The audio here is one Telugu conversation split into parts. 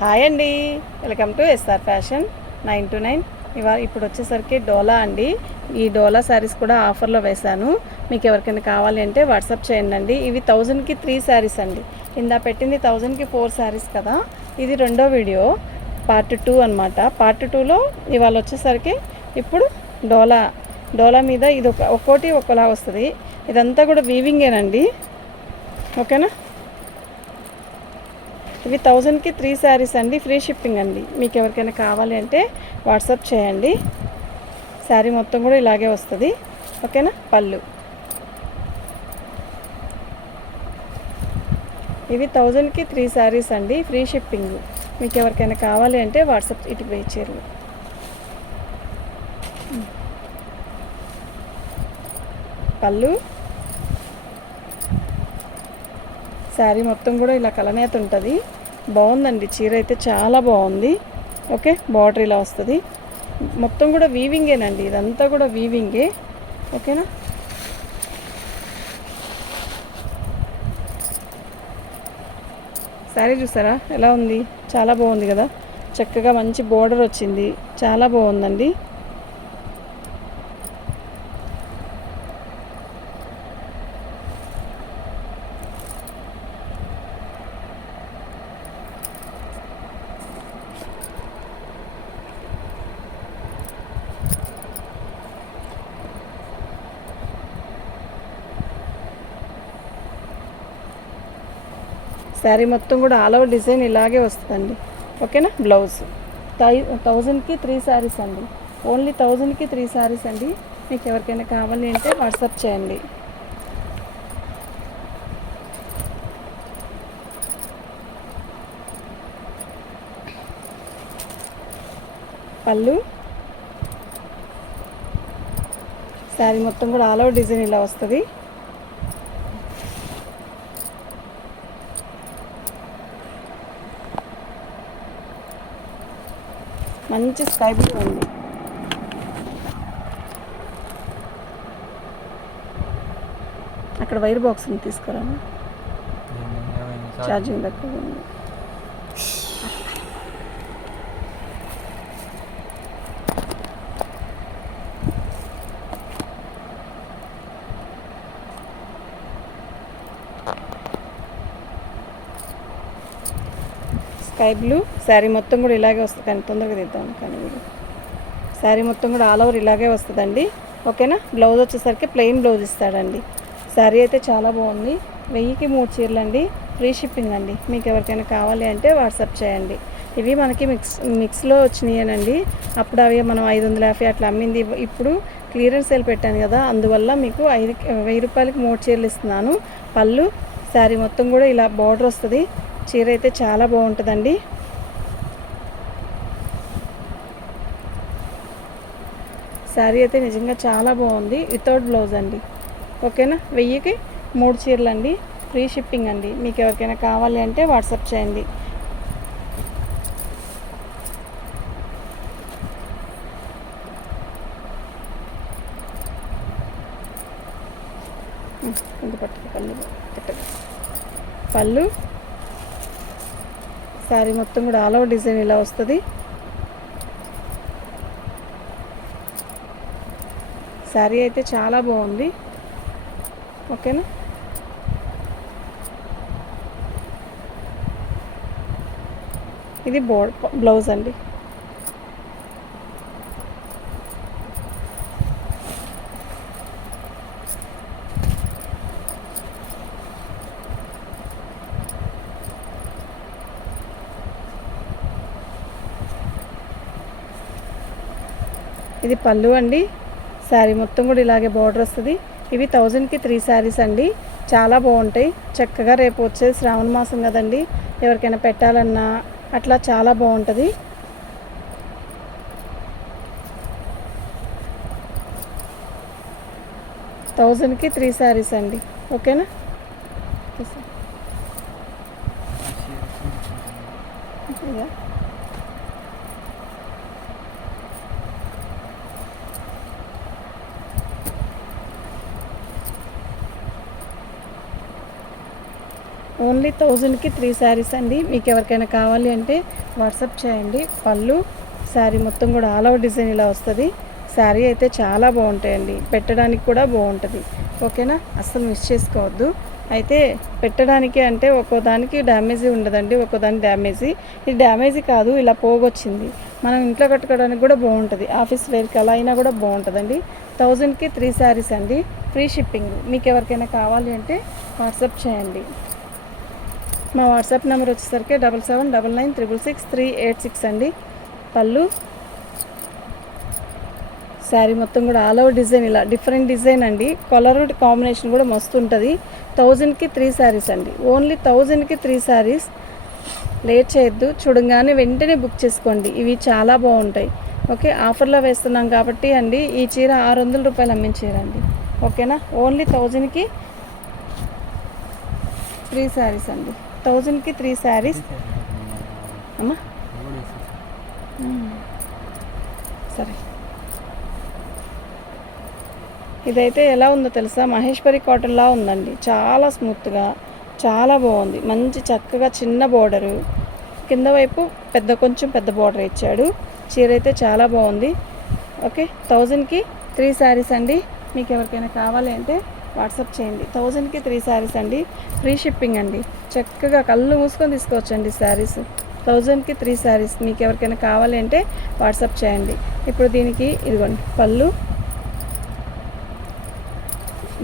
హాయ్ అండి, వెల్కమ్ టు ఎస్ఆర్ ఫ్యాషన్ 929. ఇప్పుడు వచ్చేసరికి డోలా అండి. ఈ డోలా శారీస్ కూడా ఆఫర్లో వేశాను. మీకు ఎవరికైనా కావాలి అంటే వాట్సాప్ చేయండి. ఇవి 1000కి 3 శారీస్ అండి. ఇందా పెట్టింది 1000కి 4 శారీస్ కదా. ఇది రెండో వీడియో, పార్ట్ 2 అనమాట. పార్ట్ 2లో ఇవాళ వచ్చేసరికి ఇప్పుడు డోలా మీద ఇది ఒక్కోటి ఒకలా వస్తుంది. ఇదంతా కూడా వీవింగేనండి, ఓకేనా. ఇవి 1000కి 3 శారీస్ అండి, ఫ్రీ షిప్పింగ్ అండి. మీకు ఎవరికైనా కావాలి అంటే వాట్సాప్ చేయండి. శారీ మొత్తం కూడా ఇలాగే వస్తుంది, ఓకేనా. పళ్ళు ఇవి 1000కి 3 శారీస్ అండి, ఫ్రీ షిప్పింగ్. మీకు ఎవరికైనా కావాలి అంటే వాట్సాప్ ఇటుకు వేయించారు. పళ్ళు శారీ మొత్తం కూడా ఇలా కలనేత ఉంటుంది. బాగుందండి, చీర అయితే చాలా బాగుంది. ఓకే, బార్డర్ ఇలా వస్తుంది. మొత్తం కూడా వీవింగేనండి, ఇదంతా కూడా వీవింగే, ఓకేనా. శారీ చూసారా ఎలా ఉంది, చాలా బాగుంది కదా. చక్కగా మంచి బోర్డర్ వచ్చింది, చాలా బాగుందండి. శారీ మొత్తం కూడా ఆల్ ఓవర్ డిజైన్ ఇలాగే వస్తుందండి, ఓకేనా. బ్లౌజ్ 1000కి 3 శారీస్ అండి, ఓన్లీ 1000కి 3 శారీస్ అండి. మీకు ఎవరికైనా కావాలి అంటే వాట్సాప్ చేయండి. పళ్ళు శారీ మొత్తం కూడా ఆల్ ఓవర్ డిజైన్ ఇలా వస్తుంది. మంచి స్కై బ్లూ ఉంది. అక్కడ వైర్ బాక్స్ని తీసుకురా, ఛార్జింగ్ దగ్గర ఉంది. స్కై బ్లూ శారీ మొత్తం కూడా ఇలాగే వస్తుంది, కానీ తొందరగా తీద్దాం కానీ మీరు. శారీ మొత్తం కూడా ఆల్ ఓవర్ ఇలాగే వస్తుందండి, ఓకేనా. బ్లౌజ్ వచ్చేసరికి ప్లెయిన్ బ్లౌజ్ ఇస్తాడండి. శారీ అయితే చాలా బాగుంది. 1000కి 3 చీరలు అండి, ఫ్రీ షిప్పింగ్ అండి. మీకు ఎవరికైనా కావాలి అంటే వాట్సాప్ చేయండి. ఇవి మనకి మిక్స్లో వచ్చినాయనండి. అప్పుడు అవి మనం 550 అట్లా అమ్మింది. ఇప్పుడు క్లియరెన్స్ సేల్ పెట్టాను కదా, అందువల్ల మీకు 1000 రూపాయలకి 3 చీరలు ఇస్తున్నాను. పళ్ళు శారీ మొత్తం కూడా ఇలా బార్డర్ వస్తుంది. చీర అయితే చాలా బాగుంటుందండి. శారీ అయితే నిజంగా చాలా బాగుంది, వితౌట్ బ్లౌజ్ అండి, ఓకేనా. 1000కి 3 చీరలు అండి, ఫ్రీ షిప్పింగ్ అండి. మీకు ఎవరికైనా కావాలి అంటే వాట్సాప్ చేయండి. పళ్ళు శారీ మొత్తం కూడా ఆల్ ఓవర్ డిజైన్ ఇలా వస్తుంది. శారీ అయితే చాలా బాగుంది, ఓకేనా. ఇది బ్లౌజ్ అండి. ఇది పళ్ళు అండి. శారీ మొత్తం కూడా ఇలాగే బార్డర్ వస్తుంది. ఇవి 1000కి 3 శారీస్ అండి, చాలా బాగుంటాయి. చక్కగా రేపు వచ్చేది శ్రావణ మాసం కదండి, ఎవరికైనా పెట్టాలన్నా అట్లా చాలా బాగుంటుంది. థౌజండ్కి 3 శారీస్ అండి, ఓకేనా. ఓన్లీ 1000కి 3 శారీస్ అండి. మీకు ఎవరికైనా కావాలి అంటే వాట్సాప్ చేయండి. పళ్ళు శారీ మొత్తం కూడా ఆల్ ఓవర్ డిజైన్ ఇలా వస్తుంది. శారీ అయితే చాలా బాగుంటాయండి, పెట్టడానికి కూడా బాగుంటుంది. ఓకేనా, అస్సలు మిస్ చేసుకోవద్దు. అయితే పెట్టడానికి అంటే ఒక్కో దానికి డ్యామేజీ ఉండదండి, ఒక్కో దానికి డ్యామేజీ. ఇది డ్యామేజీ కాదు, ఇలా పోగొచ్చింది. మనం ఇంట్లో కట్టుకోవడానికి కూడా బాగుంటుంది, ఆఫీస్ వేర్కి అలా అయినా కూడా బాగుంటుందండి. 1000కి 3 శారీస్ అండి, ఫ్రీ షిప్పింగ్. మీకు ఎవరికైనా కావాలి అంటే వాట్సాప్ చేయండి. మా వాట్సాప్ నెంబర్ వచ్చేసరికి 7799966386 అండి. పళ్ళు శారీ మొత్తం కూడా ఆల్ ఓవర్ డిజైన్ ఇలా డిఫరెంట్ డిజైన్ అండి. కలర్ కాంబినేషన్ కూడా మస్తు ఉంటుంది. 1000కి 3 శారీస్ అండి, ఓన్లీ 1000కి 3 శారీస్. లేట్ చేయొద్దు, చూడంగానే వెంటనే బుక్ చేసుకోండి. ఇవి చాలా బాగుంటాయి. ఓకే, ఆఫర్లో వేస్తున్నాం కాబట్టి అండి. ఈ చీర 600 రూపాయలు అమ్మించారండి. ఓకేనా, ఓన్లీ 1000కి 3 శారీస్ అండి. 1000కి 3 శారీస్ అమ్మా. సరే, ఇదైతే ఎలా ఉందో తెలుసా, మహేశ్వరి కాటన్లా ఉందండి. చాలా స్మూత్గా, చాలా బాగుంది. మంచి చక్కగా చిన్న బోర్డరు, కింద వైపు కొంచెం పెద్ద బోర్డర్ ఇచ్చాడు. చీర అయితే చాలా బాగుంది. ఓకే, 1000కి 3 శారీస్ అండి. మీకు ఎవరికైనా కావాలి అంటే వాట్సాప్ చేయండి. 1000కి 3 శారీస్ అండి, ఫ్రీ షిప్పింగ్ అండి. చక్కగా కళ్ళు మూసుకొని తీసుకోవచ్చండి శారీస్. 1000కి 3 శారీస్. మీకు ఎవరికైనా కావాలి అంటే వాట్సాప్ చేయండి. ఇప్పుడు దీనికి ఇదిగోండి పళ్ళు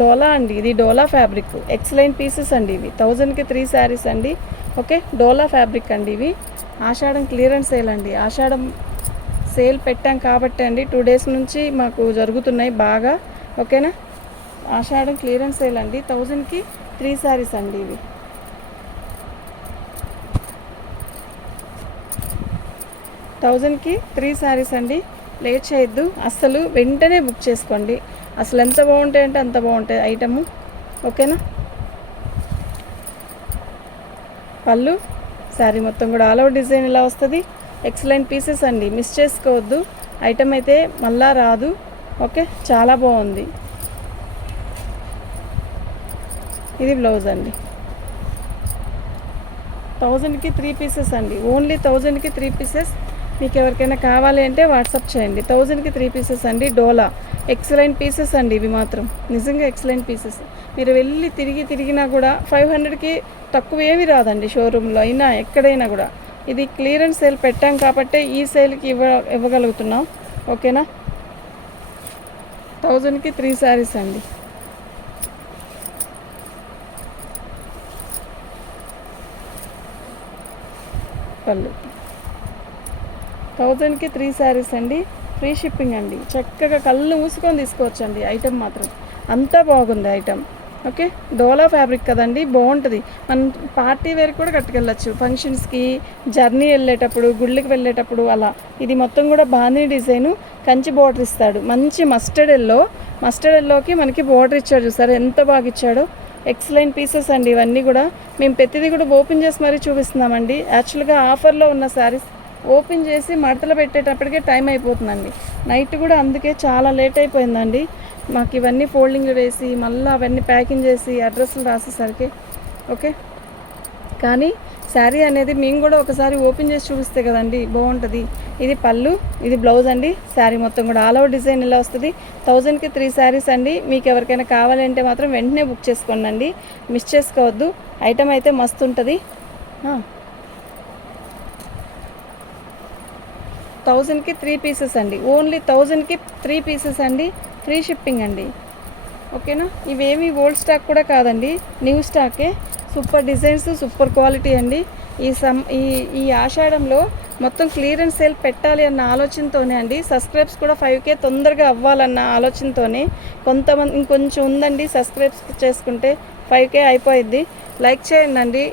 డోలా అండి. ఇది డోలా ఫ్యాబ్రిక్, ఎక్సలెంట్ పీసెస్ అండి ఇవి. 1000కి 3 శారీస్ అండి. ఓకే, డోలా ఫ్యాబ్రిక్ అండి ఇవి. ఆషాఢం క్లియరెన్స్ సేల్ అండి. ఆషాఢం సేల్ పెట్టాం కాబట్టి అండి 2 డేస్ నుంచి మాకు జరుగుతున్నాయి బాగా. ఓకేనా, ఆషాఢం క్లియరెన్స్ సేల్ అండి. 1000కి 3 శారీస్ అండి ఇవి. 1000కి 3 శారీస్ అండి. లేట్ చేయొద్దు అస్సలు, వెంటనే బుక్ చేసుకోండి. అసలు ఎంత బాగుంటాయి అంటే అంత బాగుంటాయి ఐటము. ఓకేనా, పళ్ళు శారీ మొత్తం కూడా ఆల్ ఓవర్ డిజైన్ ఇలా వస్తుంది. ఎక్సలెంట్ పీసెస్ అండి, మిస్ చేసుకోవద్దు. ఐటమ్ అయితే మళ్ళా రాదు. ఓకే, చాలా బాగుంది. ఇది బ్లౌజ్ అండి. 1000కి 3 పీసెస్ అండి, ఓన్లీ 1000కి 3 పీసెస్. మీకు ఎవరికైనా కావాలి అంటే వాట్సాప్ చేయండి. 1000కి 3 పీసెస్ అండి. డోలా ఎక్సలెంట్ పీసెస్ అండి ఇవి మాత్రం, నిజంగా ఎక్సలెంట్ పీసెస్. మీరు వెళ్ళి తిరిగినా కూడా 500కి తక్కువ ఏమీ రాదండి, షోరూంలో అయినా ఎక్కడైనా కూడా. ఇది క్లియరెన్స్ సేల్ పెట్టాం కాబట్టి ఈ సేల్కి ఇవ్వగలుగుతున్నాం. ఓకేనా, 1000కి 3 శారీస్ అండి. పళ్ళు 1000కి 3 శారీస్ అండి, ఫ్రీ షిప్పింగ్ అండి. చక్కగా కళ్ళు మూసుకొని తీసుకోవచ్చండి. ఐటమ్ మాత్రం అంతా బాగుంది ఐటమ్. ఓకే, డోలా ఫ్యాబ్రిక్ కదండి, బాగుంటుంది. మనం పార్టీ వేర్ కూడా కట్టుకెళ్ళచ్చు, ఫంక్షన్స్కి, జర్నీ వెళ్ళేటప్పుడు, గుళ్ళకి వెళ్ళేటప్పుడు అలా. ఇది మొత్తం కూడా బాందీ డిజైను, కంచి బోర్డర్ ఇస్తాడు. మంచి మస్టర్డ్ ఎల్లోకి మనకి బోర్డర్ ఇచ్చాడు. చూసారు ఎంత బాగా ఇచ్చాడో. ఎక్సలెంట్ పీసెస్ అండి ఇవన్నీ కూడా. మేము ప్రతిదీ కూడా ఓపెన్ చేసి మరీ చూపిస్తున్నామండి. యాక్చువల్గా ఆఫర్లో ఉన్న శారీస్ ఓపెన్ చేసి మడతలు పెట్టేటప్పటికే టైం అయిపోతుందండి. నైట్ కూడా అందుకే చాలా లేట్ అయిపోయిందండి మాకు. ఇవన్నీ ఫోల్డింగ్లు వేసి మళ్ళీ అవన్నీ ప్యాకింగ్ చేసి అడ్రస్లు రాసేసరికి. ఓకే, కానీ శారీ అనేది మేము కూడా ఒకసారి ఓపెన్ చేసి చూపిస్తే కదండి బాగుంటుంది. ఇది పళ్ళు, ఇది బ్లౌజ్ అండి. శారీ మొత్తం కూడా ఆల్ ఓవర్ డిజైన్ ఇలా వస్తుంది. 1000కి 3 శారీస్ అండి. మీకు ఎవరికైనా కావాలంటే మాత్రం వెంటనే బుక్ చేసుకోండి, మిస్ చేసుకోవద్దు. ఐటమ్ అయితే మస్తు ఉంటుంది. 1000కి 3 పీసెస్ అండి, ఓన్లీ 1000కి 3 పీసెస్ అండి, ఫ్రీ షిప్పింగ్ అండి. ఓకేనా, ఇవేమి ఓల్డ్ స్టాక్ కూడా కాదండి, న్యూ స్టాకే. సూపర్ డిజైన్స్, సూపర్ క్వాలిటీ అండి. ఈ ఆషాఢంలో మొత్తం క్లియరెన్స్ సేల్ పెట్టాలి అన్న ఆలోచనతోనే అండి. సబ్స్క్రైబ్స్ కూడా 5K తొందరగా అవ్వాలన్న ఆలోచనతోనే. కొంతమంది ఇంకొంచెం ఉందండి, సబ్స్క్రైబ్స్ చేసుకుంటే 5K అయిపోయిద్ది. లైక్ చేయండి,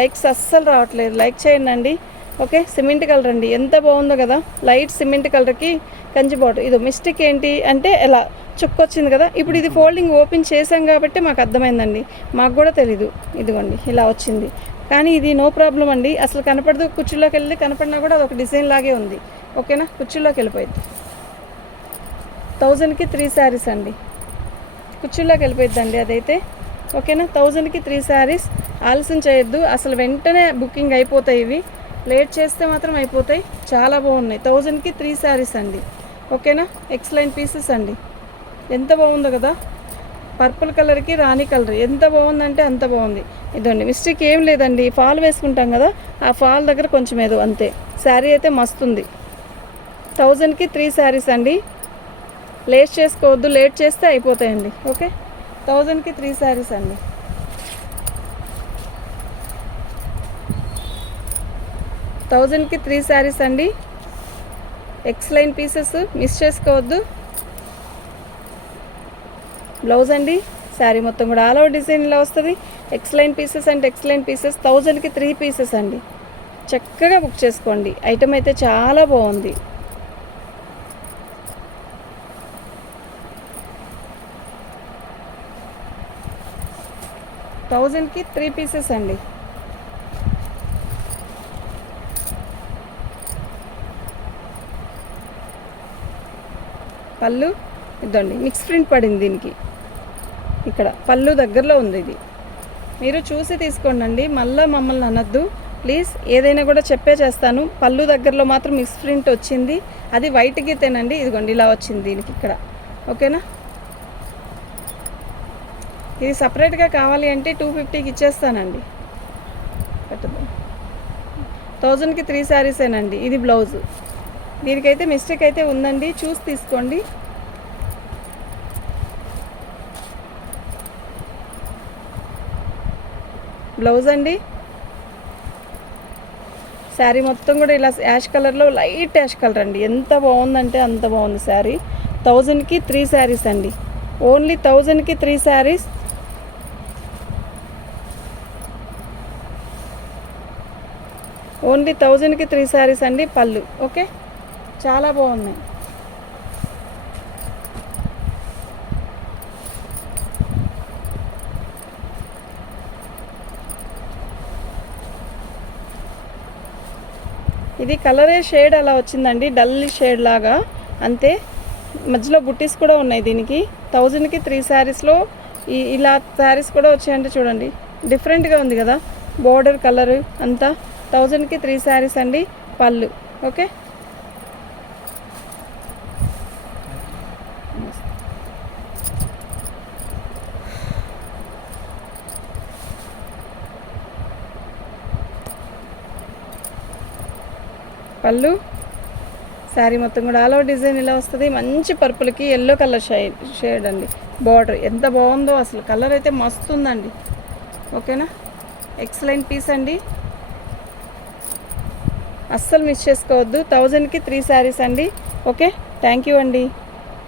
లైక్స్ అస్సలు రావట్లేదు. లైక్ చేయండి. ఓకే, సిమెంట్ కలర్ అండి, ఎంత బాగుందో కదా. లైట్ సిమెంట్ కలర్కి కంచి బార్డర్. ఇది మిస్టేక్ ఏంటి అంటే ఎలా చుక్కొచ్చింది కదా. ఇప్పుడు ఇది ఫోల్డింగ్ ఓపెన్ చేసాం కాబట్టి మాకు అర్థమైందండి, మాకు కూడా తెలీదు. ఇదిగోండి ఇలా వచ్చింది, కానీ ఇది నో ప్రాబ్లం అండి. అసలు కనపడదు, కుర్చీలోకి వెళ్ళి కనపడినా కూడా అది ఒక డిజైన్ లాగే ఉంది. ఓకేనా, కుర్చీలోకి వెళ్ళిపోయింది. 1000కి 3 శారీస్ అండి, కుర్చీలోకి వెళ్ళిపోయిద్దండి అదైతే. ఓకేనా. 1000కి 3 శారీస్. ఆలస్యం చేయొద్దు, అసలు వెంటనే బుకింగ్ అయిపోతాయి. ఇవి లేట్ చేస్తే మాత్రం అయిపోతాయి. చాలా బాగున్నాయి. 1000కి 3 శారీస్ అండి. ఓకేనా. ఎక్సలెంట్ పీసెస్ అండి. ఎంత బాగుందో కదా. పర్పుల్ కలర్కి రాణి కలర్ ఎంత బాగుందంటే అంత బాగుంది. ఇదండి మిస్టేక్ ఏం లేదండి. ఫాల్ వేసుకుంటాం కదా, ఆ ఫాల్ దగ్గర కొంచెం ఏదో అంతే. శారీ అయితే మస్తుంది. 1000కి 3 శారీస్ అండి. లేట్ చేసుకోవద్దు, లేట్ చేస్తే అయిపోతాయండి. ఓకే. 1000కి 3 శారీస్ అండి. థౌజండ్కి 3 శారీస్ అండి. ఎక్సలెంట్ పీసెస్, మిస్ చేసుకోవద్దు. బ్లౌజ్ అండి, శారీ మొత్తం కూడా ఆల్ ఓవర్ డిజైన్ ఇలా వస్తుంది. ఎక్సలెంట్ పీసెస్ అంటే ఎక్సలెంట్ పీసెస్. 1000కి 3 పీసెస్ అండి. చక్కగా బుక్ చేసుకోండి. ఐటమ్ అయితే చాలా బాగుంది. థౌజండ్కి 3 పీసెస్ అండి. పళ్ళు ఇదండి మిక్స్ ప్రింట్ పడింది దీనికి. ఇక్కడ పళ్ళు దగ్గరలో ఉంది. ఇది మీరు చూసి తీసుకోండి. మళ్ళీ మమ్మల్ని అనొద్దు ప్లీజ్. ఏదైనా కూడా చేస్తాను. పళ్ళు దగ్గరలో మాత్రం మిక్స్ ప్రింట్ వచ్చింది. అది వైట్ గీతేనండి. ఇదిగోండి ఇలా వచ్చింది దీనికి ఇక్కడ. ఓకేనా. ఇది సపరేట్గా కావాలి అంటే 250కి ఇచ్చేస్తానండి. 1000కి 3 శారీసేనండి. ఇది బ్లౌజు. దీనికైతే మిస్టేక్ అయితే ఉందండి, చూసి తీసుకోండి. బ్లౌజ్ అండి. శారీ మొత్తం కూడా ఇలా యాష్ కలర్లో, లైట్ యాష్ కలర్ అండి. ఎంత బాగుందంటే అంత బాగుంది శారీ. 1000కి 3 శారీస్ అండి. ఓన్లీ 1000కి 3 శారీస్. ఓన్లీ 1000కి 3 శారీస్ అండి. పళ్ళు ఓకే, చాలా బాగున్నాయి. ఇది కలరే షేడ్ అలా వచ్చిందండి, డల్ షేడ్ లాగా అంతే. మధ్యలో బుట్టీస్ కూడా ఉన్నాయి దీనికి. 1000కి 3 శారీస్లో ఇలా శారీస్ కూడా వచ్చాయంటే చూడండి, డిఫరెంట్గా ఉంది కదా బోర్డర్ కలర్ అంతా. 1000కి 3 శారీస్ అండి. పళ్ళు ఓకే. పళ్ళు, శారీ మొత్తం కూడా ఆల్ ఓవర్ డిజైన్ ఇలా వస్తుంది. మంచి పర్పుల్కి ఎల్లో కలర్ షేడ్ అండి. బార్డర్ ఎంత బాగుందో అసలు, కలర్ అయితే మస్తు ఉందండి. ఓకేనా, ఎక్సలెంట్ పీస్ అండి, అస్సలు మిస్ చేసుకోవద్దు. 1000కి 3 శారీస్ అండి. ఓకే, థ్యాంక్ యూ అండి.